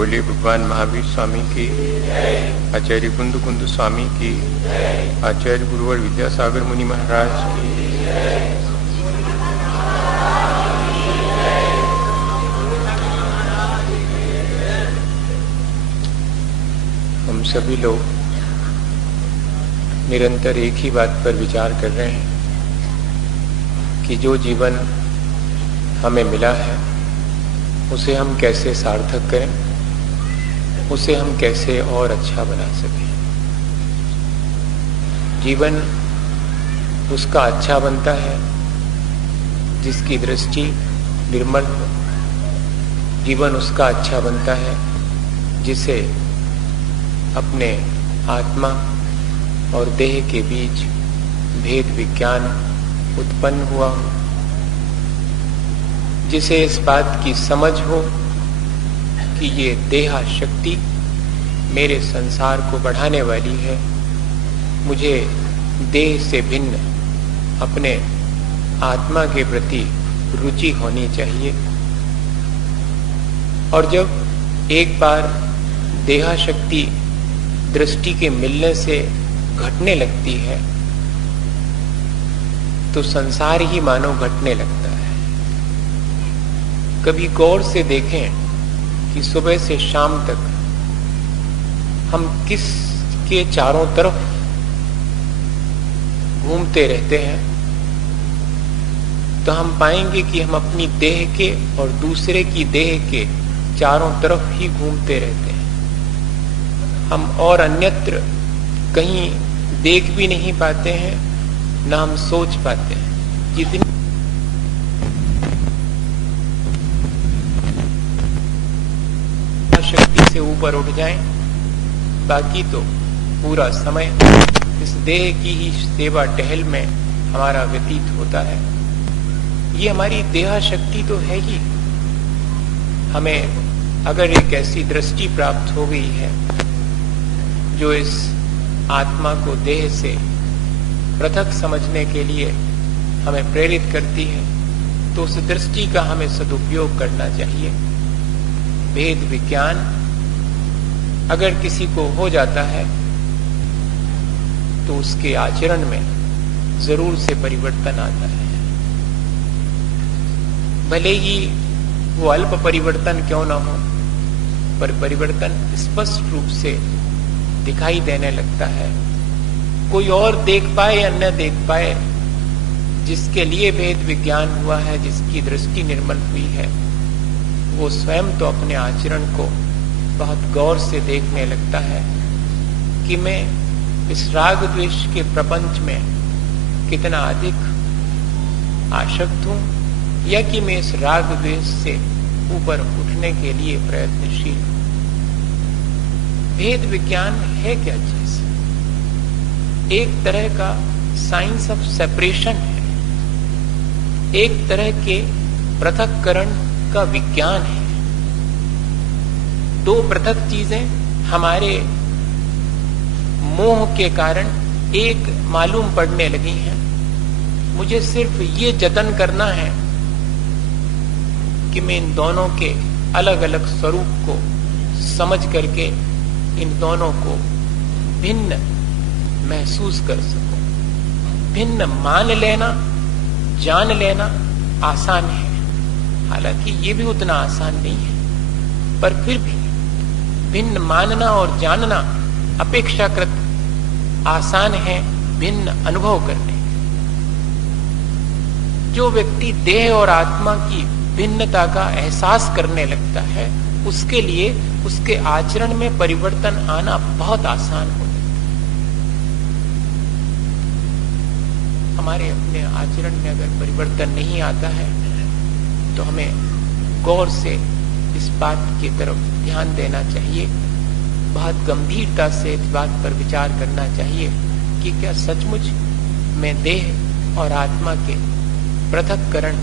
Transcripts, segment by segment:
बोलिए भगवान महावीर स्वामी की, आचार्य कुंद स्वामी की, आचार्य गुरुवर विद्यासागर मुनि महाराज की। हम सभी लोग निरंतर एक ही बात पर विचार कर रहे हैं कि जो जीवन हमें मिला है उसे हम कैसे सार्थक करें, उसे हम कैसे और अच्छा बना सकें। जीवन उसका अच्छा बनता है जिसकी दृष्टि निर्मल हो। जीवन उसका अच्छा बनता है जिसे अपने आत्मा और देह के बीच भेद विज्ञान उत्पन्न हुआ हो, जिसे इस बात की समझ हो कि ये देहा शक्ति मेरे संसार को बढ़ाने वाली है, मुझे देह से भिन्न अपने आत्मा के प्रति रुचि होनी चाहिए। और जब एक बार देहा शक्ति दृष्टि के मिलने से घटने लगती है तो संसार ही मानो घटने लगता है। कभी गौर से देखें कि सुबह से शाम तक हम किसके चारों तरफ घूमते रहते हैं, तो हम पाएंगे कि हम अपनी देह के और दूसरे की देह के चारों तरफ ही घूमते रहते हैं। हम और अन्यत्र कहीं देख भी नहीं पाते हैं, ना हम सोच पाते हैं। जितनी शक्ति से ऊपर उठ जाएं, बाकी तो पूरा समय इस देह की ही सेवा टहल में हमारा व्यतीत होता है। ये हमारी देहा शक्ति तो है ही। हमें अगर एक ऐसी दृष्टि प्राप्त हो गई है जो इस आत्मा को देह से पृथक समझने के लिए हमें प्रेरित करती है, तो उस दृष्टि का हमें सदुपयोग करना चाहिए। भेद विज्ञान अगर किसी को हो जाता है तो उसके आचरण में जरूर से परिवर्तन आता है। भले ही वो अल्प परिवर्तन क्यों ना हो, पर परिवर्तन स्पष्ट रूप से दिखाई देने लगता है। कोई और देख पाए या न देख पाए, जिसके लिए भेद विज्ञान हुआ है, जिसकी दृष्टि निर्मल हुई है, वो स्वयं तो अपने आचरण को बहुत गौर से देखने लगता है कि मैं इस राग द्वेष के प्रपंच में कितना अधिक आसक्त हूं, या कि मैं इस राग द्वेष से ऊपर उठने के लिए प्रयत्नशील हूं। भेद विज्ञान है क्या चीज? एक तरह का साइंस ऑफ सेपरेशन है, एक तरह के पृथक्करण का विज्ञान है। दो पृथक चीजें हमारे मोह के कारण एक मालूम पड़ने लगी हैं। मुझे सिर्फ ये जतन करना है कि मैं इन दोनों के अलग अलग स्वरूप को समझ करके इन दोनों को भिन्न महसूस कर सकूं। भिन्न मान लेना, जान लेना आसान है, हालांकि ये भी उतना आसान नहीं है, पर फिर भी भिन्न मानना और जानना अपेक्षाकृत आसान है भिन्न अनुभव करने। जो व्यक्ति देह और आत्मा की भिन्नता का एहसास करने लगता है, उसके लिए उसके आचरण में परिवर्तन आना बहुत आसान हो जाता है। हमारे अपने आचरण में अगर परिवर्तन नहीं आता है तो हमें गौर से इस बात की तरफ ध्यान देना चाहिए, बहुत गंभीरता से इस बात पर विचार करना चाहिए कि क्या सचमुच मैं देह और आत्मा के पृथक्करण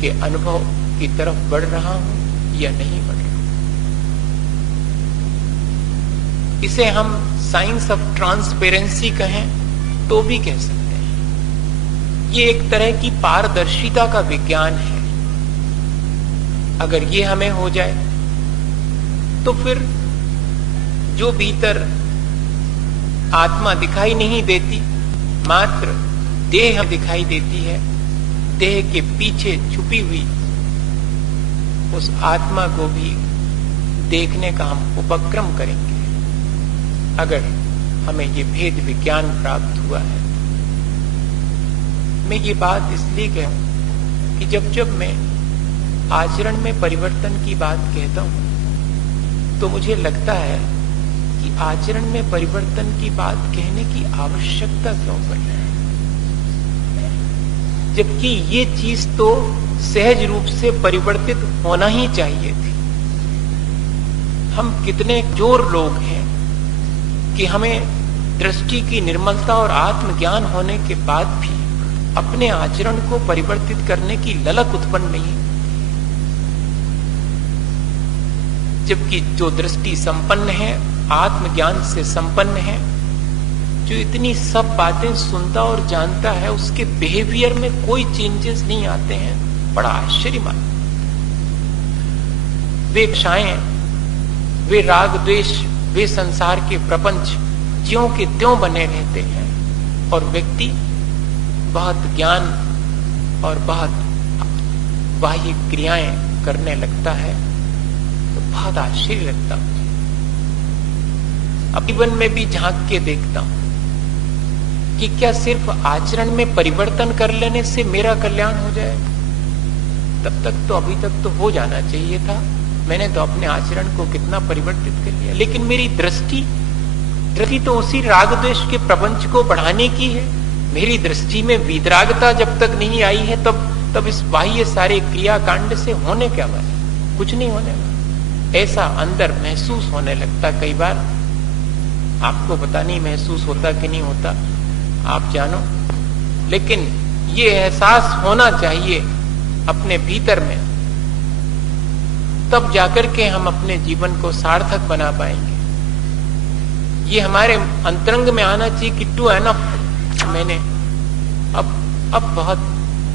के अनुभव की तरफ बढ़ रहा हूं या नहीं बढ़ रहा। इसे हम साइंस ऑफ ट्रांसपेरेंसी कहें तो भी कह सकते हैं। ये एक तरह की पारदर्शिता का विज्ञान है। अगर ये हमें हो जाए तो फिर जो भीतर आत्मा दिखाई नहीं देती, मात्र देह दिखाई देती है, देह के पीछे छुपी हुई उस आत्मा को भी देखने का हम उपक्रम करेंगे अगर हमें ये भेद विज्ञान प्राप्त हुआ है। मैं ये बात इसलिए कहूं कि जब जब मैं आचरण में परिवर्तन की बात कहता हूं तो मुझे लगता है कि आचरण में परिवर्तन की बात कहने की आवश्यकता क्यों पड़ी है, जबकि ये चीज तो सहज रूप से परिवर्तित होना ही चाहिए थी। हम कितने जोर लोग हैं कि हमें दृष्टि की निर्मलता और आत्मज्ञान होने के बाद भी अपने आचरण को परिवर्तित करने की ललक उत्पन्न नहीं, जबकि जो दृष्टि संपन्न है, आत्मज्ञान से संपन्न है, जो इतनी सब बातें सुनता और जानता है, उसके बिहेवियर में कोई चेंजेस नहीं आते हैं। बड़ा आश्चर्य मान, वे इच्छाएं, वे राग द्वेष, वे संसार के प्रपंच ज्यों के त्यों बने रहते हैं और व्यक्ति बहुत ज्ञान और बहुत बाह्य क्रियाएं करने लगता है तो बहुत आश्चर्य लगता है। अब जीवन में भी झांक के देखता हूं कि क्या सिर्फ आचरण में परिवर्तन कर लेने से मेरा कल्याण हो जाएगा? तब तक तो अभी तक तो हो जाना चाहिए था। मैंने तो अपने आचरण को कितना परिवर्तित कर लिया, लेकिन मेरी दृष्टि तो उसी राग द्वेष के प्रपंच को बढ़ाने की है। मेरी दृष्टि में वितरागता जब तक नहीं आई है तब इस बाह्य सारे क्रियाकांड से होने क्या वाला? कुछ नहीं होने वाला। ऐसा अंदर महसूस होने लगता कई बार। आपको पता नहीं महसूस होता कि नहीं होता, आप जानो, लेकिन ये एहसास होना चाहिए अपने भीतर में, तब जाकर के हम अपने जीवन को सार्थक बना पाएंगे। ये हमारे अंतरंग में आना चाहिए कि टू एनफ, मैंने अब बहुत,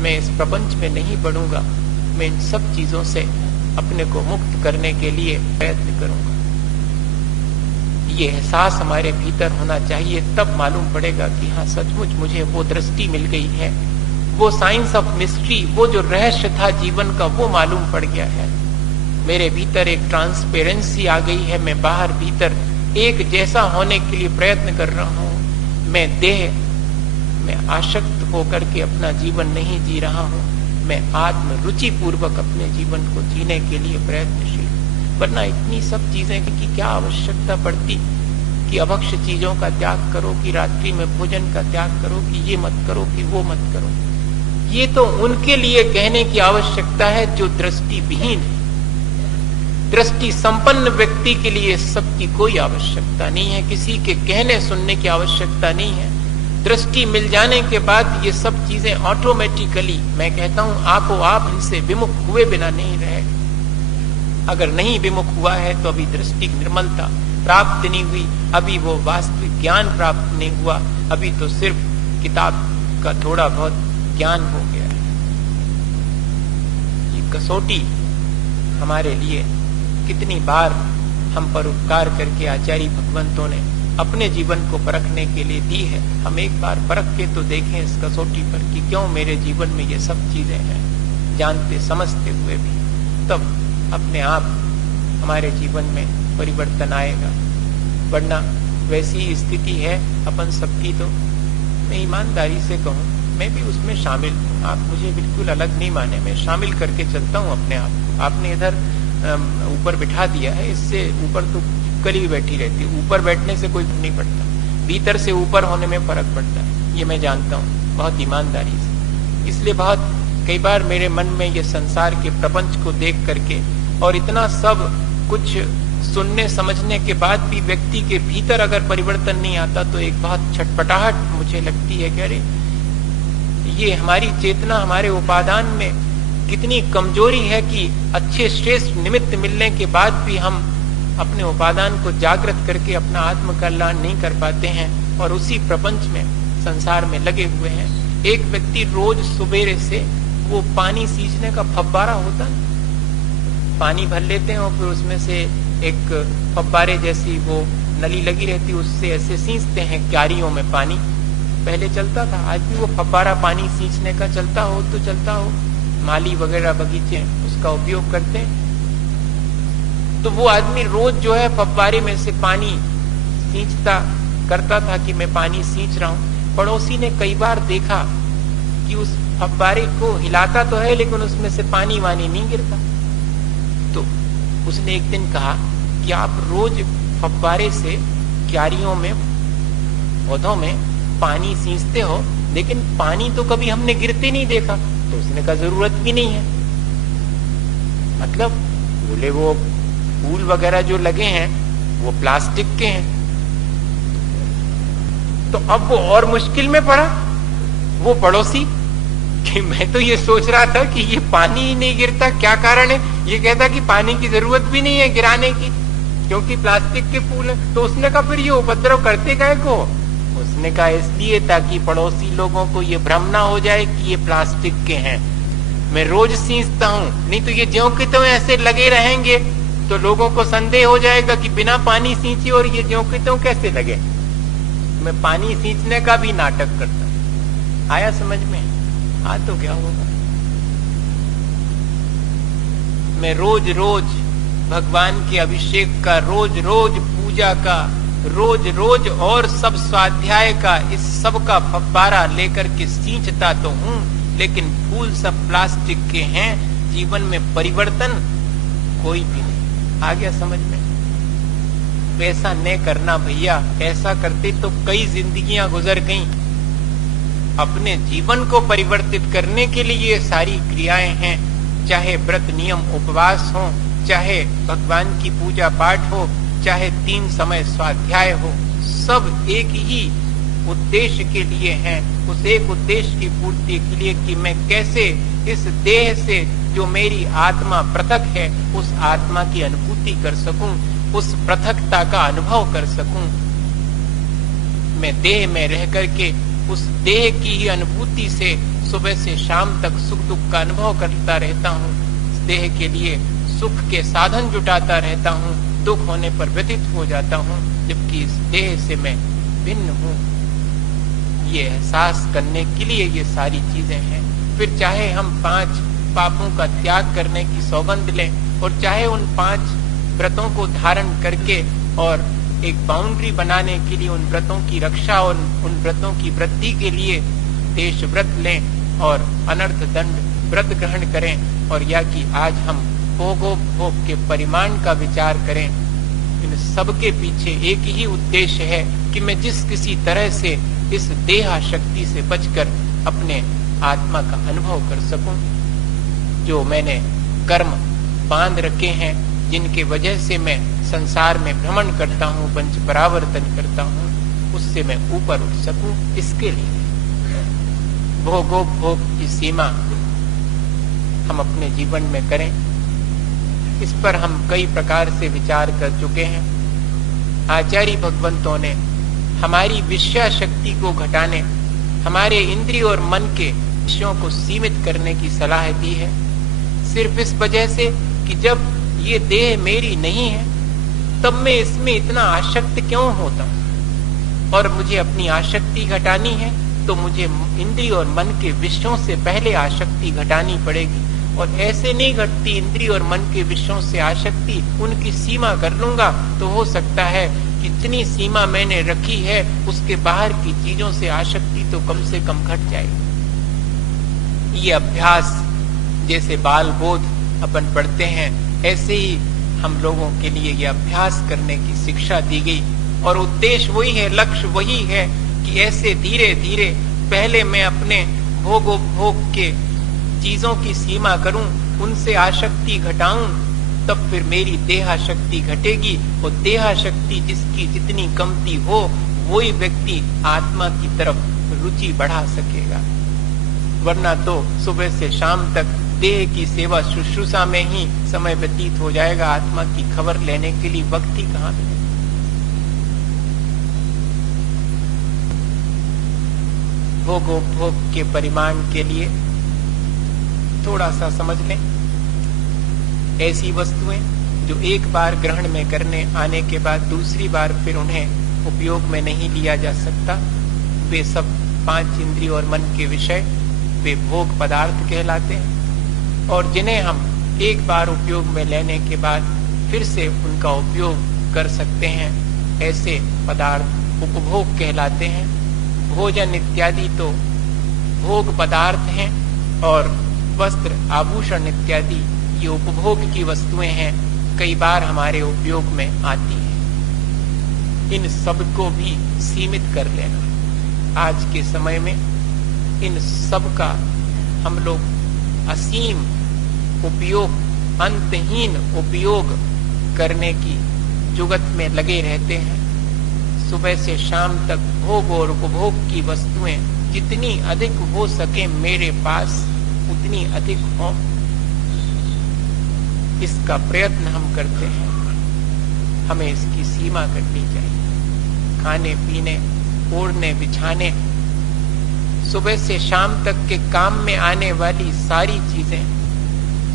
मैं इस प्रपंच में नहीं बढ़ूंगा, मैं इन सब चीजों से अपने को मुक्त करने के लिए प्रयत्न करूंगा। ये एहसास हमारे भीतर होना चाहिए, तब मालूम पड़ेगा कि हाँ सचमुच मुझे वो दृष्टि मिल गई है, वो साइंस ऑफ मिस्ट्री, वो जो रहस्य था जीवन का वो मालूम पड़ गया है। मेरे भीतर एक ट्रांसपेरेंसी आ गई है, मैं बाहर भीतर एक जैसा होने के लिए प्रयत्न कर रहा हूं। मैं देह में आसक्त होकर के अपना जीवन नहीं जी रहा हूं, मैं आत्म रुचि पूर्वक अपने जीवन को जीने के लिए प्रयत्नशील। वरना इतनी सब चीजें की क्या आवश्यकता पड़ती कि अभक्ष्य चीजों का त्याग करो, कि रात्रि में भोजन का त्याग करो, कि ये मत करो, कि वो मत करो। ये तो उनके लिए कहने की आवश्यकता है जो दृष्टि विहीन है। दृष्टि संपन्न व्यक्ति के लिए सबकी कोई आवश्यकता नहीं है, किसी के कहने सुनने की आवश्यकता नहीं है। दृष्टि मिल जाने के बाद ये सब चीजें ऑटोमेटिकली, मैं कहता हूं आपो आप इनसे विमुख हुए बिना नहीं रहे। अगर नहीं विमुख हुआ है तो अभी दृष्टि निर्मलता प्राप्त नहीं हुई, अभी वो वास्तविक ज्ञान प्राप्त नहीं हुआ, अभी तो सिर्फ किताब का थोड़ा बहुत ज्ञान हो गया है। ये कसौटी हमारे लिए कितनी बार हम पर उपकार करके आचार्य भगवंतों ने अपने जीवन को परखने के लिए दी है। हम एक बार परख के तो देखें इस कसौटी पर कि क्यों मेरे जीवन में ये सब चीजें हैं, जानते समझते हुए भी, तब अपने आप हमारे जीवन में परिवर्तन आएगा। वरना वैसी स्थिति है अपन सबकी, तो मैं ईमानदारी से कहूँ मैं भी उसमें शामिल हूँ। आप मुझे बिल्कुल अलग नहीं माने, मैं शामिल करके चलता हूँ अपने आप को। आपने इधर ऊपर बिठा दिया है, इससे ऊपर तो कली बैठी रहती है, ऊपर बैठने से कोई नहीं पड़ता, भीतर से ऊपर होने में फर्क पड़ता है, ये मैं जानता हूँ बहुत ईमानदारी से। इसलिए बहुत कई बार मेरे मन में ये संसार के प्रपंच को देख करके और इतना सब कुछ सुनने समझने के बाद भी व्यक्ति के भीतर अगर परिवर्तन नहीं आता तो एक बहुत छटपटाहट मुझे लगती है कि अरे ये हमारी चेतना, हमारे उपादान में कितनी कमजोरी है कि अच्छे श्रेष्ठ निमित्त मिलने के बाद भी हम अपने उपादान को जागृत करके अपना आत्म कल्याण नहीं कर पाते हैं और उसी प्रपंच में, संसार में लगे हुए हैं। एक व्यक्ति रोज सुबेरे से वो पानी सींचने का फव्वारा होता, पानी भर लेते हैं और फिर उसमें से एक फव्वारे जैसी वो नली लगी रहती, उससे ऐसे सींचते हैं क्यारियों में पानी। पहले चलता था, आज भी वो फव्वारा पानी सींचने का चलता हो तो चलता हो, माली वगैरह बगीचे उसका उपयोग करते हैं। तो वो आदमी रोज जो है फव्वारे में से पानी सींचता करता था कि मैं पानी सींच रहा हूं। पड़ोसी ने कई बार देखा कि उस फव्वारे को हिलाता तो है लेकिन उसमें से पानी वानी नहीं गिरता। तो उसने एक दिन कहा कि आप रोज फव्वारे से क्यारियों में पौधों में पानी सींचते हो लेकिन पानी तो कभी हमने गिरते नहीं देखा। तो उसने कहा जरूरत भी नहीं है। मतलब बोले वो फूल वगैरह जो लगे हैं वो प्लास्टिक के हैं। तो अब वो और मुश्किल में पड़ा वो पड़ोसी कि मैं तो ये सोच रहा था कि ये पानी ही नहीं गिरता, क्या कारण है? ये कहता कि पानी की जरूरत भी नहीं है गिराने की क्योंकि प्लास्टिक के फूल है। तो उसने कहा फिर ये उपद्रव करते काहे को? उसने कहा इसलिए ताकि पड़ोसी लोगों को ये भ्रम ना हो जाए कि ये प्लास्टिक के हैं। मैं रोज सींचता हूँ, नहीं तो ये ज्यों के त्यों ऐसे लगे रहेंगे तो लोगों को संदेह हो जाएगा कि बिना पानी सींचे और ये ज्यों के त्यों कैसे लगे। मैं पानी सींचने का भी नाटक करता। आया समझ में? आ तो क्या होगा। मैं रोज रोज भगवान के अभिषेक का, रोज रोज पूजा का, रोज रोज और सब स्वाध्याय का, इस सब का फव्वारा लेकर के सींचता तो हूं लेकिन फूल सब प्लास्टिक के हैं। जीवन में परिवर्तन कोई भी नहीं। आ गया समझ में? ऐसा न करना भैया, ऐसा करते तो कई जिंदगियां गुजर गईं। अपने जीवन को परिवर्तित करने के लिए ये सारी क्रियाएं हैं, चाहे व्रत नियम उपवास हो, चाहे भगवान की पूजा पाठ हो, चाहे 3 समय स्वाध्याय हो, सब एक ही उद्देश्य के लिए हैं। उस एक उद्देश्य की पूर्ति के लिए कि मैं कैसे इस देह से जो मेरी आत्मा पृथक है उस आत्मा की अनुभूति कर सकूं, उस पृथकता का अनुभव कर सकूं। मैं देह में रह करके उस देह की ही अनुभूति से सुबह से शाम तक सुख दुख का अनुभव करता रहता हूँ। इस देह के लिए सुख के साधन जुटाता रहता हूँ, दुख होने पर व्यथित हो जाता हूँ, जबकि इस देह से मैं भिन्न हूँ। ये एहसास करने के लिए ये सारी चीजें हैं। फिर चाहे हम 5 पापों का त्याग करने की सौगंध लें और चाहे उन 5 व्रतों को धारण करके और एक बाउंड्री बनाने के लिए उन व्रतों की रक्षा और उन व्रतों की वृद्धि के लिए देश व्रत लें और अनर्थ दंड व्रत ग्रहण करें, और या कि आज हम भोगोपभोग के परिमाण का विचार करें। इन सबके पीछे एक ही उद्देश्य है कि मैं जिस किसी तरह से इस देहा शक्ति से बचकर अपने आत्मा का अनुभव कर सकूं। जो मैंने कर्म बांध रखे हैं, जिनके वजह से मैं संसार में भ्रमण करता हूँ, पंच परावर्तन करता हूँ, उससे मैं ऊपर उठ सकूं, इसके लिए भोगोपभोग की सीमा हम अपने जीवन में करें। इस पर हम कई प्रकार से विचार कर चुके हैं। आचार्य भगवंतों ने हमारी विषय शक्ति को घटाने, हमारे इंद्रिय और मन के विषयों को सीमित करने की सलाह दी है, सिर्फ इस वजह से कि जब ये देह मेरी नहीं है तब मैं इसमें इतना आसक्त क्यों होता हूं, और मुझे अपनी आसक्ति घटानी है तो मुझे इंद्रिय और मन के विषयों से पहले आसक्ति घटानी पड़ेगी। और ऐसे नहीं घटती इंद्रिय और मन के विषयों से आसक्ति, उनकी सीमा कर लूंगा तो हो सकता है कितनी सीमा मैंने रखी है उसके बाहर की चीजों से आसक्ति तो कम से कम घट जाएगी। ये अभ्यास जैसे बाल बोध अपन पढ़ते हैं, ऐसे ही हम लोगों के लिए ये अभ्यास करने की शिक्षा दी गई, और उद्देश्य वही है, लक्ष्य वही है कि ऐसे धीरे धीरे पहले मैं अपने भोगोपभोग के चीजों की सीमा करूं, उनसे आसक्ति घटाऊं, तब फिर मेरी देहाशक्ति घटेगी, और देहाशक्ति जिसकी जितनी कमती हो वही व्यक्ति आत्मा की तरफ रुचि बढ़ा सकेगा। वरना तो सुबह से शाम तक देह की सेवा शुश्रूषा में ही समय व्यतीत हो जाएगा, आत्मा की खबर लेने के लिए वक्त ही कहाँ मिलेगा। भोगोपभोग के परिमाण के लिए थोड़ा सा समझ लें। ऐसी वस्तुएं जो एक बार ग्रहण में करने आने के बाद दूसरी बार फिर उन्हें उपयोग में नहीं लिया जा सकता, वे सब 5 इंद्रिय और मन के विषय, वे भोग पदार्थ कहलाते हैं। और जिन्हें हम एक बार उपयोग में लेने के बाद फिर से उनका उपयोग कर सकते हैं, ऐसे पदार्थ उपभोग कहलाते हैं। भोजन इत्यादि तो भोग पदार्थ हैं और वस्त्र आभूषण इत्यादि ये उपभोग की वस्तुएं हैं, कई बार हमारे उपयोग में आती हैं। इन सब को भी सीमित कर लेना। आज के समय में इन सब का हम लोग असीम उपयोग, अंतहीन उपयोग करने की जुगत में लगे रहते हैं। सुबह से शाम तक भोग और उपभोग की वस्तुएं जितनी अधिक हो सके मेरे पास उतनी अधिक हो, इसका प्रयत्न हम करते हैं। हमें इसकी सीमा करनी चाहिए। खाने पीने, ओढ़ने बिछाने, सुबह से शाम तक के काम में आने वाली सारी चीजें,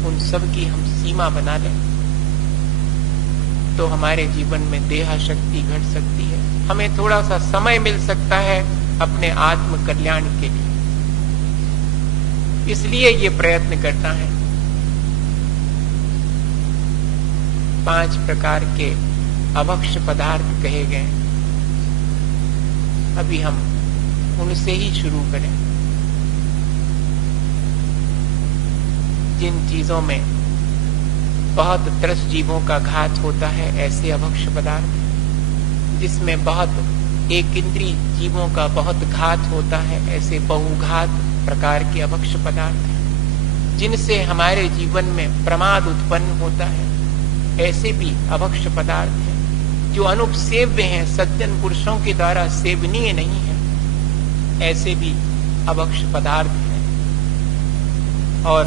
उन सब की हम सीमा बना लें तो हमारे जीवन में देहा शक्ति घट सकती है। हमें थोड़ा सा समय मिल सकता है अपने आत्म कल्याण के लिए। इसलिए ये प्रयत्न करना है। 5 प्रकार के अभक्ष्य पदार्थ कहे गए, अभी हम उनसे ही शुरू करें। जिन चीजों में बहुत त्रस जीवों का घात होता है, ऐसे अभक्ष्य पदार्थ, जिसमें बहुत एक इंद्रिय जीवों का बहुत घात होता है, ऐसे बहुघात प्रकार के अभक्ष्य पदार्थ हैं। जिनसे हमारे जीवन में प्रमाद उत्पन्न होता है, ऐसे भी अभक्ष्य पदार्थ हैं। जो अनुपसेव्य हैं, सज्जन पुरुषों के द्वारा सेवनीय नहीं है, ऐसे भी अभक्ष्य पदार्थ हैं। और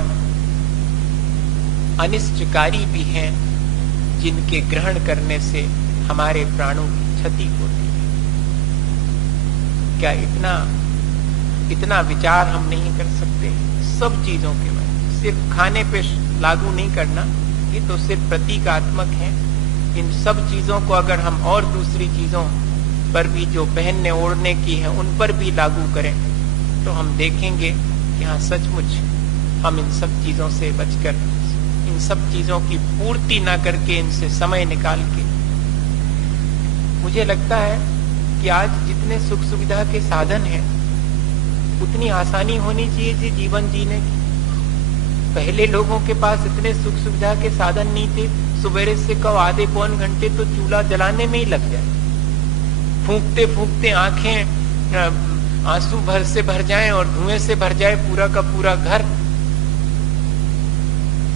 अनिष्टकारी भी हैं, जिनके ग्रहण करने से हमारे प्राणों की क्षति होती है। क्या इतना विचार हम नहीं कर सकते सब चीजों के बारे में? सिर्फ खाने पे लागू नहीं करना, ये तो सिर्फ प्रतीकात्मक है। इन सब चीजों को अगर हम और दूसरी चीजों पर भी जो पहनने ओढ़ने की है उन पर भी लागू करें तो हम देखेंगे कि हाँ, सचमुच हम इन सब चीजों से बचकर, इन सब चीजों की पूर्ति ना करके, इनसे समय निकाल के, मुझे लगता है कि आज जितने सुख सुविधा के साधन हैं उतनी आसानी होनी चाहिए थी जीवन जीने की। पहले लोगों के पास इतने सुख सुविधा के साधन नहीं थे। सवेरे से कब आधे पौन घंटे तो चूल्हा जलाने में ही लग जाए, फूंकते फूंकते आंखें आंसू भर से भर जाएं और धुएं से भर जाए पूरा का पूरा घर,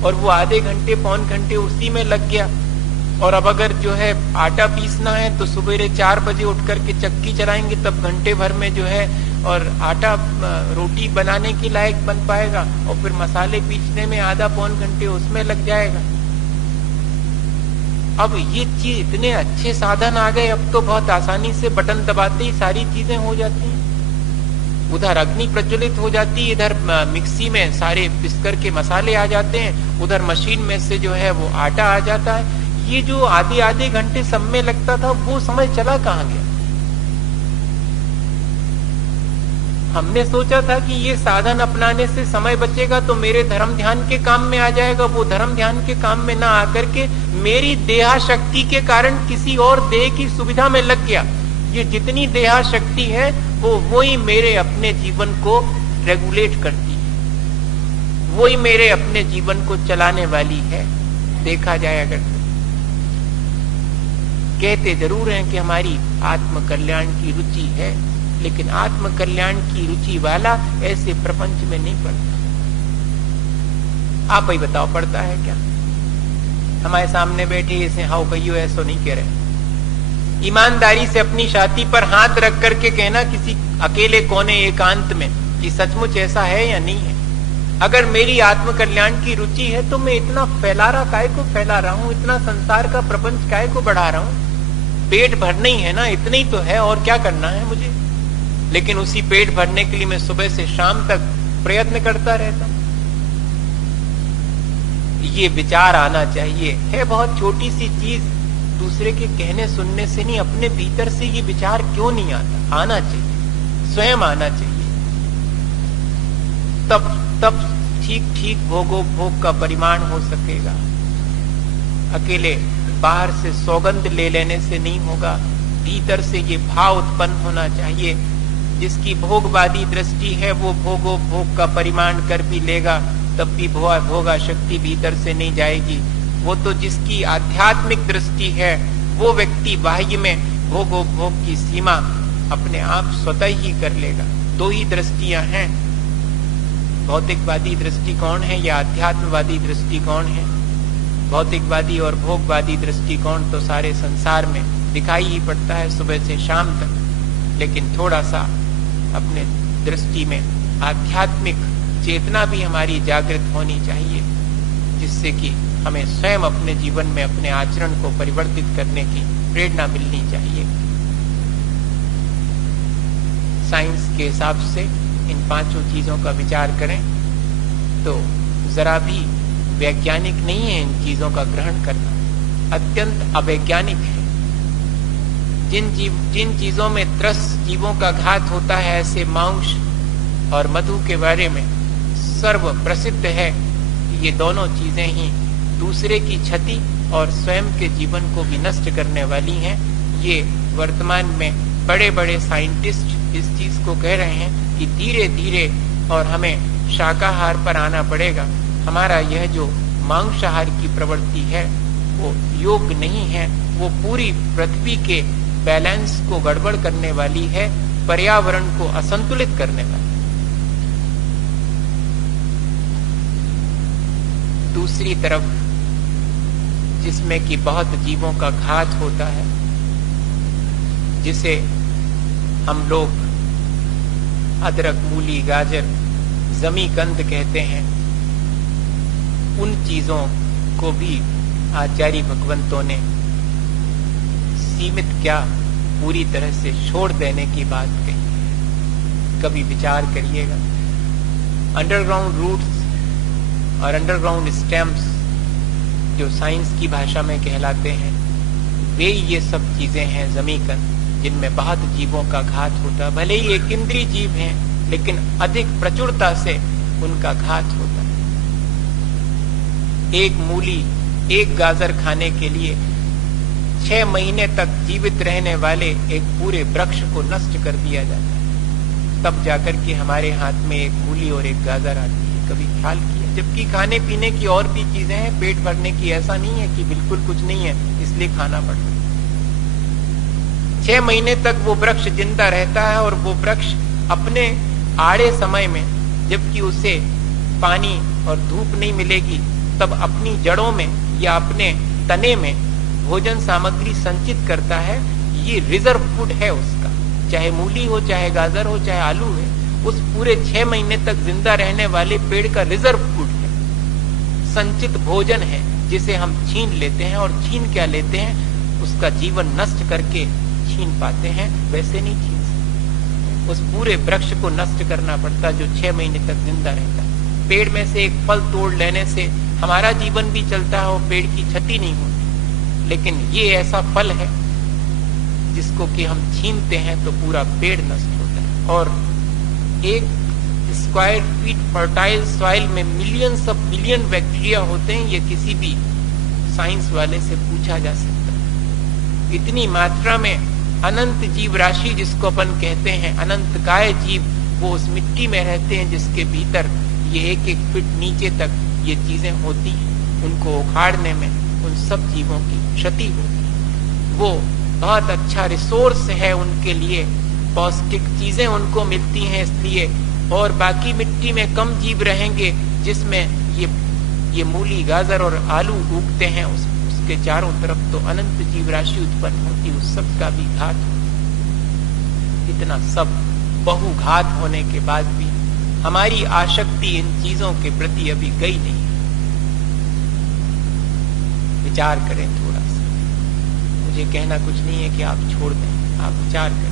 और वो आधे घंटे पौन घंटे उसी में लग गया। और अब अगर जो है आटा पीसना है तो सवेरे 4 बजे उठ करके चक्की चलाएंगे, तब घंटे भर में जो है और आटा रोटी बनाने के लायक बन पाएगा, और फिर मसाले पीसने में आधा पौन घंटे उसमें लग जाएगा। अब ये चीज, इतने अच्छे साधन आ गए, अब तो बहुत आसानी से बटन दबाते ही सारी चीजें हो जाती हैं। उधर अग्नि प्रज्वलित हो जाती है, इधर मिक्सी में सारे पिसकर के मसाले आ जाते हैं, उधर मशीन में से जो है वो आटा आ जाता है। ये जो आधे घंटे सब में लगता था, वो समय चला कहाँ गया? हमने सोचा था कि ये साधन अपनाने से समय बचेगा तो मेरे धर्म ध्यान के काम में आ जाएगा। वो धर्म ध्यान के काम में ना आकर के मेरी देहा शक्ति के कारण किसी और देह की सुविधा में लग गया। ये जितनी देहा शक्ति है वो ही मेरे अपने जीवन को रेगुलेट करती है, वो ही मेरे अपने जीवन को चलाने वाली है। देखा जाए अगर तो कहते जरूर हैं कि हमारी आत्म कल्याण की रुचि है, लेकिन आत्म कल्याण की रुचि वाला ऐसे प्रपंच में नहीं पड़ता। आप ही बताओ, पड़ता है क्या? हमारे सामने बैठे ऐसे हाउ कहियो ऐसो नहीं कह रहे। ईमानदारी से अपनी छाती पर हाथ रख करके कहना किसी अकेले कोने एकांत में कि सचमुच ऐसा है या नहीं है। अगर मेरी आत्म कल्याण की रुचि है तो मैं इतना फैला रहा हूं, इतना संसार का प्रपंच काय को बढ़ा रहा हूं? पेट भरना ही है ना, इतना ही तो है, और क्या करना है मुझे? लेकिन उसी पेट भरने के लिए मैं सुबह से शाम तक प्रयत्न करता रहता हूं। ये विचार आना चाहिए। है बहुत छोटी सी चीज, दूसरे के कहने सुनने से नहीं, अपने भीतर से ये विचार क्यों नहीं आता? आना चाहिए, स्वयं आना चाहिए। तब ठीक ठीक भोग का परिमाण हो सकेगा। अकेले बाहर से सौगंध ले लेने से नहीं होगा, भीतर से ये भाव उत्पन्न होना चाहिए। जिसकी भोगवादी दृष्टि है वो भोग का परिमाण कर भी लेगा, तब भी भोगा शक्ति भीतर से नहीं जाएगी। वो तो जिसकी आध्यात्मिक दृष्टि है वो व्यक्ति बाह्य में भोग की सीमा अपने आप स्वतः ही कर लेगा। दो ही दृष्टियां हैं, भौतिकवादी दृष्टिकोण है या अध्यात्मवादी दृष्टिकोण है। भौतिकवादी और भोगवादी दृष्टिकोण तो सारे संसार में दिखाई ही पड़ता है सुबह से शाम तक, लेकिन थोड़ा सा अपने दृष्टि में आध्यात्मिक चेतना भी हमारी जागृत होनी चाहिए, जिससे कि हमें स्वयं अपने जीवन में अपने आचरण को परिवर्तित करने की प्रेरणा मिलनी चाहिए। साइंस के हिसाब से इन पांचों चीजों का विचार करें तो जरा भी वैज्ञानिक नहीं है इन चीजों का ग्रहण करना, अत्यंत अवैज्ञानिक है। जिन चीजों में 10 जीवों का घात होता है, ऐसे मांस और मधु के बारे में सर्व प्रसिद्ध है। ये दोनों चीजें ही दूसरे की क्षति और स्वयं के जीवन को भी नष्ट करने वाली हैं। ये वर्तमान में बड़े बड़े साइंटिस्ट इस चीज को कह रहे हैं कि धीरे धीरे और हमें शाकाहार पर आना पड़ेगा। हमारा यह जो मांसाहार की प्रवृत्ति है वो योग्य नहीं है, वो पूरी पृथ्वी के बैलेंस को गड़बड़ करने वाली है, पर्यावरण को असंतुलित करने वाली। दूसरी तरफ जिसमें कि बहुत जीवों का घात होता है, जिसे हम लोग अदरक, मूली, गाजर, जमीकंद कहते हैं, उन चीजों को भी आचार्य भगवंतों ने सीमित क्या पूरी तरह से छोड़ देने की बात कही। कभी विचार करिएगा, अंडरग्राउंड रूट्स और अंडरग्राउंड स्टेम्स जो साइंस की भाषा में कहलाते हैं, वे ये सब चीजें हैं जमीकंद, जिनमें बहुत जीवों का घात होता है। भले ही एक इंद्रिय जीव हैं, लेकिन अधिक प्रचुरता से उनका घात होता है। एक मूली, एक गाजर खाने के लिए 6 महीने तक जीवित रहने वाले एक पूरे वृक्ष को नष्ट कर दिया जाता है, तब जाकर के हमारे हाथ में एक मूली और एक गाजर आती है। कभी ख्याल किया? जबकि खाने पीने की और भी चीजें हैं, पेट भरने की, ऐसा नहीं है कि बिल्कुल कुछ नहीं है इसलिए खाना पड़ता है। 6 महीने तक वो वृक्ष जिंदा रहता है, और वो वृक्ष अपने आड़े समय में, जबकि उसे पानी और धूप नहीं मिलेगी, तब अपनी जड़ों में या अपने तने में भोजन सामग्री संचित करता है। ये रिजर्व फूड है उसका, चाहे मूली हो, चाहे गाजर हो, चाहे आलू है। उस पूरे 6 महीने तक जिंदा रहने वाले पेड़ का रिजर्व फूड है, संचित भोजन है, जिसे हम छीन लेते हैं। और छीन क्या लेते हैं? उसका जीवन नष्ट करके छीन पाते हैं, वैसे नहीं छीन सकते। उस पूरे वृक्ष को नष्ट करना पड़ता जो 6 महीने तक जिंदा रहता है। पेड़ में से एक फल तोड़ लेने से हमारा जीवन भी चलता है और पेड़ की क्षति नहीं होती, लेकिन ये ऐसा फल है जिसको कि हम छीनते हैं तो पूरा पेड़ नष्ट होता है। और एक स्क्वायर फीट फर्टाइल सॉइल में मिलियंस ऑफ मिलियन बैक्टीरिया होते हैं, ये किसी भी साइंस वाले से पूछा जा सकता है। इतनी मात्रा में अनंत जीव राशि, जिसको अपन कहते हैं अनंत काय जीव, वो उस मिट्टी में रहते हैं जिसके भीतर ये 1-1 फीट नीचे तक ये चीजें होती हैं। उनको उखाड़ने में उन सब जीवों की क्षति होती है। वो बहुत अच्छा रिसोर्स है उनके लिए, पौष्टिक चीजें उनको मिलती हैं इसलिए। और बाकी मिट्टी में कम जीव रहेंगे जिसमें ये मूली, गाजर और आलू उगते हैं, उसके चारों तरफ तो अनंत जीव राशि उत्पन्न होती, उस सब का भी घात होता। इतना सब बहुघात होने के बाद भी हमारी आसक्ति इन चीजों के प्रति अभी गई नहीं। विचार करें थोड़ा सा। मुझे कहना कुछ नहीं है कि आप छोड़ दें, आप विचार करें।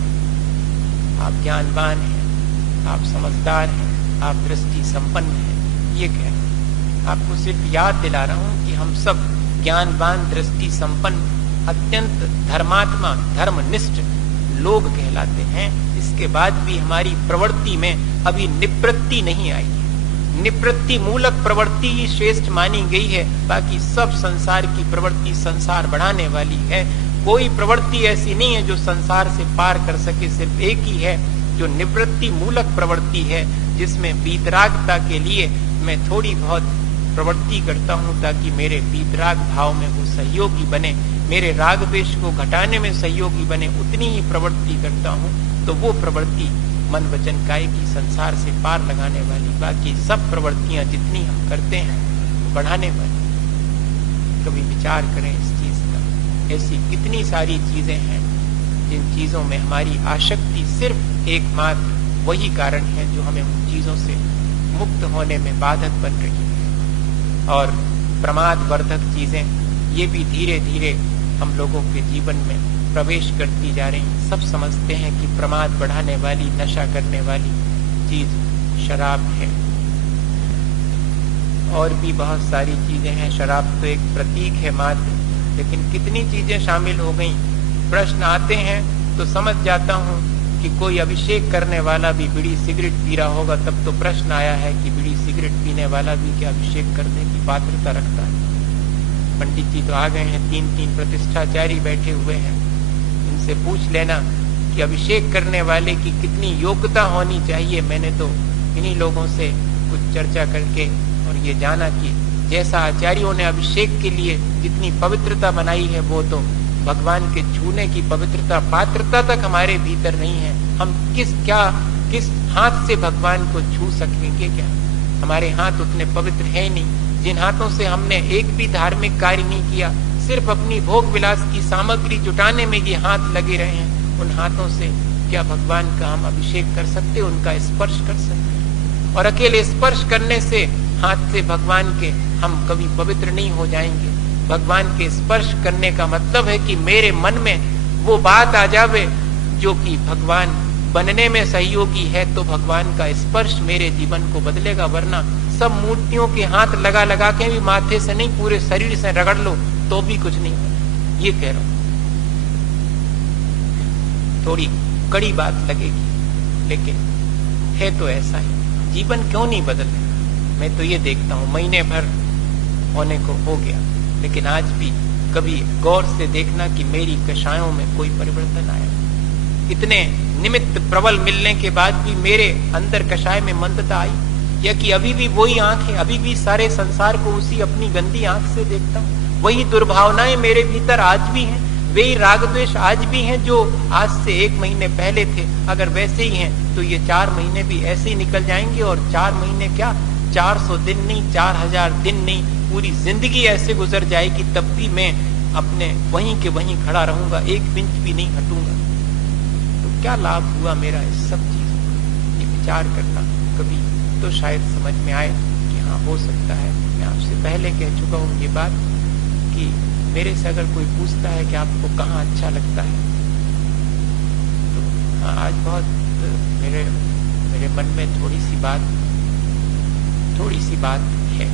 आप ज्ञानवान हैं, आप समझदार हैं, आप दृष्टि संपन्न हैं, ये कह रहे हैं। आपको सिर्फ याद दिला रहा हूं कि हम सब ज्ञानवान, दृष्टि संपन्न, अत्यंत धर्मात्मा, धर्मनिष्ठ लोग कहलाते हैं। इसके बाद भी हमारी प्रवृत्ति में अभी निवृत्ति नहीं आई है। निवृत्ति मूलक प्रवृत्ति ही श्रेष्ठ मानी गई है। बाकी सब संसार की प्रवृत्ति संसार बढ़ाने वाली है। कोई प्रवृत्ति ऐसी नहीं है जो संसार से पार कर सके। सिर्फ एक ही है जो निवृत्ति मूलक प्रवृत्ति है, जिसमें वीतरागता के लिए मैं थोड़ी बहुत प्रवृत्ति करता हूं ताकि मेरे वीतराग भाव में वो सहयोगी बने, मेरे राग द्वेष को घटाने में सहयोगी बने। उतनी ही प्रवृत्ति करता हूं तो वो प्रवृत्ति मन वचन काया की संसार से पार लगाने वाली। बाकी सब प्रवृत्तियां जितनी हम करते हैं वो बढ़ाने वाली। कभी विचार करें इस चीज का। ऐसी कितनी सारी चीजें हैं जिन चीजों में हमारी आसक्ति सिर्फ एकमात्र वही कारण है जो हमें उन चीजों से मुक्त होने में बाधक बन रही है। और प्रमाद वर्धक चीजें ये भी धीरे धीरे हम लोगों के जीवन में प्रवेश करती जा रही हैं। सब समझते हैं कि प्रमाद बढ़ाने वाली, नशा करने वाली चीज शराब है। और भी बहुत सारी चीजें हैं। शराब तो एक प्रतीक है मात्र, लेकिन कितनी चीजें शामिल हो गई। प्रश्न आते हैं तो समझ जाता हूं कि कोई अभिषेक करने वाला भी बीड़ी सिगरेट पी रहा होगा, तब तो प्रश्न आया है कि बीड़ी सिगरेट पीने वाला भी क्या अभिषेक करने की पात्रता रखता है। पंडित जी तो आ गए हैं, 3 प्रतिष्ठाचारी बैठे हुए हैं। इनसे पूछ लेना कि अभिषेक करने वाले की कितनी योग्यता होनी चाहिए। मैंने तो इन्हीं लोगों से कुछ चर्चा करके और ये जाना कि जैसा आचार्यों ने अभिषेक के लिए जितनी पवित्रता बनाई है, वो तो भगवान के छूने की पवित्रता, पात्रता तक हमारे भीतर नहीं है। हम किस हाथ से भगवान को छू सकेंगे? क्या हमारे हाथ उतने पवित्र है ही नहीं। जिन हाथों से हमने एक भी धार्मिक कार्य नहीं किया, सिर्फ अपनी भोग विलास की सामग्री जुटाने में ये हाथ लगे रहे हैं, उन हाथों से क्या भगवान का हम अभिषेक कर सकते, उनका स्पर्श कर सकते? और अकेले स्पर्श करने से, हाथ से भगवान के, हम कभी पवित्र नहीं हो जाएंगे। भगवान के स्पर्श करने का मतलब है कि मेरे मन में वो बात आ जावे जो कि भगवान बनने में सहयोगी है, तो भगवान का स्पर्श मेरे जीवन को बदलेगा। वरना सब मूर्तियों के हाथ लगा लगा के भी माथे से नहीं, पूरे शरीर से रगड़ लो तो भी कुछ नहीं होगा। ये कह रहा हूं। थोड़ी कड़ी बात लगेगी, लेकिन है तो ऐसा ही। जीवन क्यों नहीं बदल रहा? मैं तो ये देखता हूं, महीने भर होने को हो गया, लेकिन आज भी कभी गौर से देखना कि मेरी कषायों में कोई परिवर्तन आया। इतने निमित्त प्रबल मिलने के बाद भी मेरे अंदर कषाय में मंदता आई, या कि अभी भी वही आंख है, अभी भी सारे संसार को उसी अपनी गंदी आंख से देखता हूं। वही दुर्भावनाएं मेरे भीतर आज भी हैं, वही राग द्वेष आज भी हैं जो आज से 1 महीने पहले थे। अगर वैसे ही हैं तो ये 4 महीने भी ऐसे ही निकल जाएंगे। और 4 महीने क्या, 400 दिन नहीं, 4000 दिन नहीं, पूरी जिंदगी ऐसे गुजर जाएगी, तब भी मैं अपने वहीं के वहीं खड़ा रहूंगा, 1 इंच भी नहीं हटूंगा। तो क्या लाभ हुआ मेरा इस सब चीजों का? ये विचार करना कभी तो शायद समझ में आए कि हाँ, हो सकता है। मैं आपसे पहले कह चुका हूँ ये बात कि मेरे से अगर कोई पूछता है कि आपको कहाँ अच्छा लगता है, तो हाँ, आज बहुत मेरे मन में थोड़ी सी बात है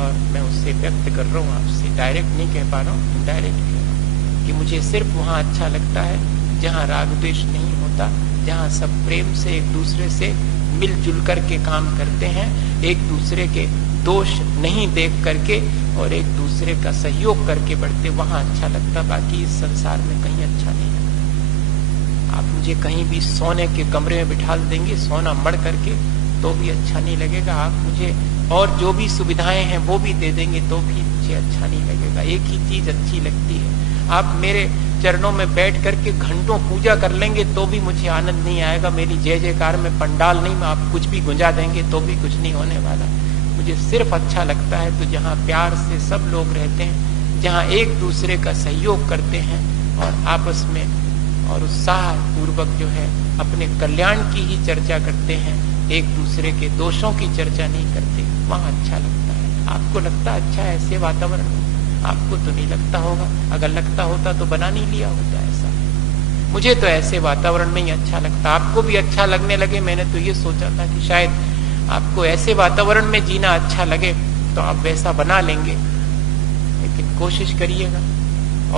और मैं उससे व्यक्त कर रहा हूँ आपसे। डायरेक्ट नहीं कह पा रहा हूँ, इनडायरेक्ट कह रहा हूँ कि मुझे सिर्फ वहाँ अच्छा लगता है जहाँ राग द्वेष नहीं होता, जहाँ सब प्रेम से एक दूसरे से मिलजुल करके काम करते हैं, एक दूसरे के दोष नहीं देख करके और एक दूसरे का सहयोग करके बढ़ते, वहां अच्छा लगता। बाकी इस संसार में कहीं अच्छा नहीं लगता। आप मुझे कहीं भी सोने के कमरे में बिठा देंगे, सोना मड़ करके, तो भी अच्छा नहीं लगेगा। आप मुझे और जो भी सुविधाएं हैं वो भी दे देंगे तो भी मुझे अच्छा नहीं लगेगा। एक ही चीज अच्छी लगती है, आप मेरे चरणों में बैठ करके घंटों पूजा कर लेंगे तो भी मुझे आनंद नहीं आएगा। मेरी जय जयकार में पंडाल नहीं, आप कुछ भी गुंजा देंगे तो भी कुछ नहीं होने वाला। मुझे सिर्फ अच्छा लगता है तो जहाँ प्यार से सब लोग रहते हैं, जहाँ एक दूसरे का सहयोग करते हैं और आपस में और उत्साह पूर्वक जो है अपने कल्याण की ही चर्चा करते हैं, एक दूसरे के दोषों की चर्चा नहीं करते, वहाँ अच्छा लगता है। आपको लगता अच्छा है ऐसे वातावरण में? आपको तो नहीं लगता होगा। अगर लगता होता तो बना नहीं लिया होता ऐसा। मुझे तो ऐसे वातावरण में ही अच्छा लगता। आपको भी अच्छा लगने लगे। मैंने तो ये सोचा था कि शायद आपको ऐसे वातावरण में जीना अच्छा लगे, तो तो आप वैसा बना लेंगे, लेकिन कोशिश करिएगा।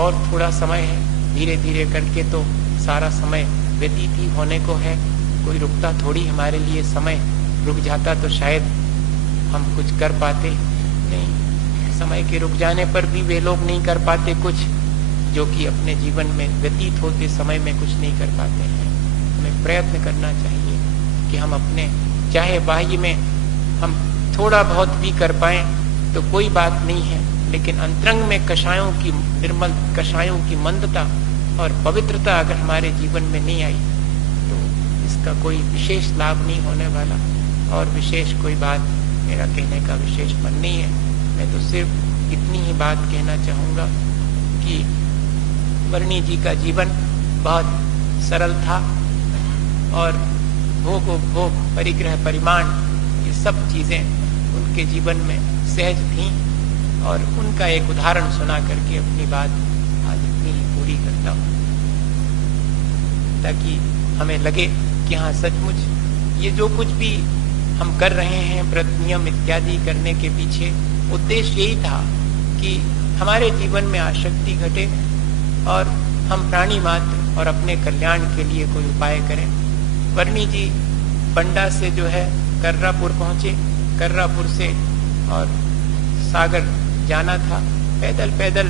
और थोड़ा समय है, धीरे धीरे करके तो सारा समय व्यतीत ही होने को है। कोई रुकता थोड़ी हमारे लिए, समय रुक जाता तो शायद हम कुछ कर पाते नहीं। समय के रुक जाने पर भी वे लोग नहीं कर पाते कुछ जो कि अपने जीवन में व्यतीत होते समय में कुछ नहीं कर पाते हैं। हमें प्रयत्न करना चाहिए कि हम अपने, चाहे बाह्य में हम थोड़ा बहुत भी कर पाए तो कोई बात नहीं है, लेकिन अंतरंग में कषायों की निर्मल, कषायों की मंदता और पवित्रता अगर हमारे जीवन में नहीं आई तो इसका कोई विशेष लाभ नहीं होने वाला। और विशेष कोई बात मेरा कहने का विशेष मन नहीं है। मैं तो सिर्फ इतनी ही बात कहना चाहूँगा कि वर्णी जी का जीवन बहुत सरल था और भोग उपभोग, परिग्रह, परिमाण, ये सब चीजें उनके जीवन में सहज थीं। और उनका एक उदाहरण सुना करके अपनी बात आज इतनी ही पूरी करता हूँ, ताकि हमें लगे कि हाँ सचमुच ये जो कुछ भी हम कर रहे हैं, व्रत नियम इत्यादि करने के पीछे उद्देश्य यही था कि हमारे जीवन में आसक्ति घटे और हम प्राणी मात्र और अपने कल्याण के लिए कोई उपाय करें। वर्णी जी बंडा से जो है कर्रापुर पहुंचे, कर्रापुर से और सागर जाना था। पैदल पैदल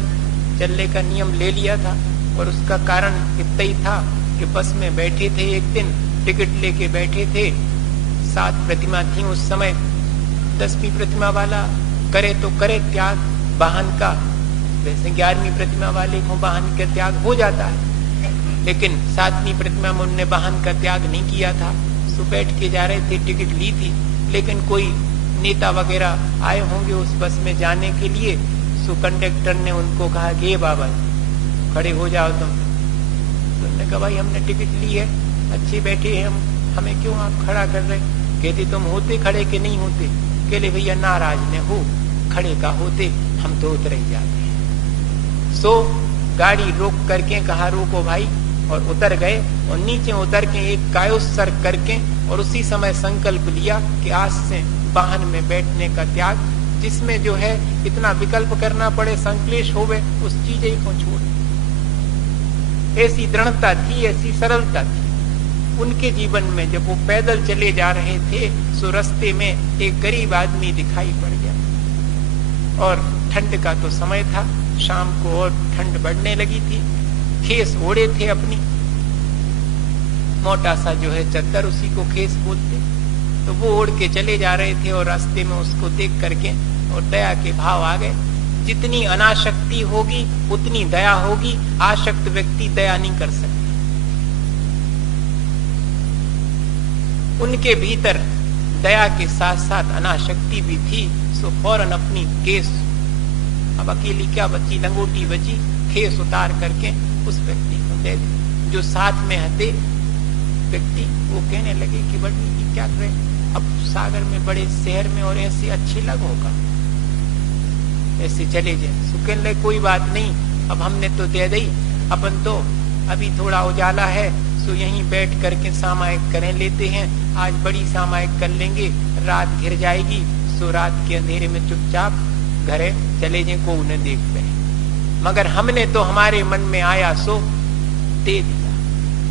चलने का नियम ले लिया था और उसका कारण इतना ही था कि बस में बैठे थे, एक दिन टिकट लेके बैठे थे। 7 प्रतिमा थी उस समय। 10वीं प्रतिमा वाला करे तो करे त्याग वाहन का, वैसे 11वीं प्रतिमा वाले को वाहन का त्याग हो जाता है, लेकिन 7वीं प्रतिमा में उन्होंने वाहन का त्याग नहीं किया था। सो बैठ के जा रहे थे, टिकट ली थी, लेकिन कोई नेता वगैरह आए होंगे उस बस में जाने के लिए। सो कंडक्टर ने उनको कहा कि बाबा खड़े हो जाओ तुम। तो उन्होंने कहा भाई हमने टिकट ली है, अच्छे बैठे हैं हम, हमें क्यों आप खड़ा कर रहे? कहते तुम होते खड़े के नहीं होते? कहले भैया नाराज ने हो, खड़े का होते हम तो उतर ही जाते हैं। सो गाड़ी रोक करके कहा रोको भाई, और उतर गए और नीचे उतर के एक कायोत्सर्ग करके और उसी समय संकल्प लिया कि आज से वाहन में बैठने का त्याग, जिसमें जो है इतना विकल्प करना पड़े, संक्लेश होवे, उस चीज को छोड़। ऐसी दृढ़ता थी, ऐसी सरलता थी उनके जीवन में। जब वो पैदल चले जा रहे थे सो रास्ते में एक गरीब आदमी दिखाई पड़ गया और ठंड का तो समय था, शाम को और ठंड बढ़ने लगी थी। खेस ओढ़े थे अपनी, मोटा सा जो है चद्दर, उसी को खेस बोलते। तो वो ओढ़ के चले जा रहे थे और रास्ते में उसको देख करके और दया के भाव आ गए। जितनी अनाशक्ति होगी उतनी दया होगी, आसक्त व्यक्ति दया नहीं कर सकता। उनके भीतर दया के साथ साथ अनाशक्ति भी थी। सो फौरन अपनी केस, अब अकेली क्या बची, लंगोटी बची, खेस उतार करके उस व्यक्ति को दे दी। जो साथ में हते व्यक्ति वो कहने लगे कि बड़ी क्या करे, अब सागर में बड़े शहर में और ऐसे अच्छे लग होगा, ऐसे चले जाए। सो कहने लगे कोई बात नहीं, अब हमने तो दे दी, अपन तो अभी थोड़ा उजाला है, सो यहीं बैठ करके सामायिक करें लेते हैं। आज बड़ी सामायिक कर लेंगे, रात घिर जाएगी, सो रात के अंधेरे में चुपचाप घरे चले जाए, को उन्हें देखते हैं। मगर हमने तो हमारे मन में आया सो दे दिया।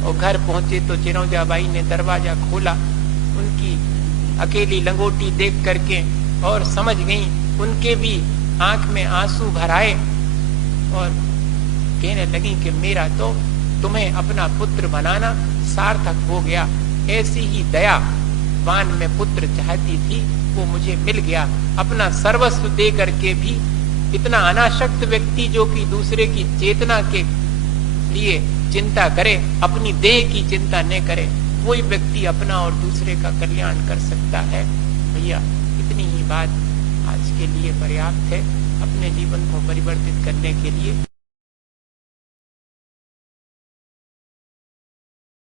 और घर पहुंचे तो चिरौजा बाई ने दरवाजा खोला, उनकी अकेली लंगोटी देख करके और समझ गई, उनके भी आंख में आंसू भर आए और कहने लगी कि मेरा तो तुम्हें अपना पुत्र बनाना सार्थक हो गया। ऐसी ही दया वान में पुत्र चाहती थी, वो मुझे मिल गया। अपना सर्वस्व दे करके भी इतना अनासक्त व्यक्ति जो कि दूसरे की चेतना के लिए चिंता करे, अपनी देह की चिंता न करे, वही व्यक्ति अपना और दूसरे का कल्याण कर सकता है। भैया इतनी ही बात आज के लिए पर्याप्त है अपने जीवन को परिवर्तित करने के लिए।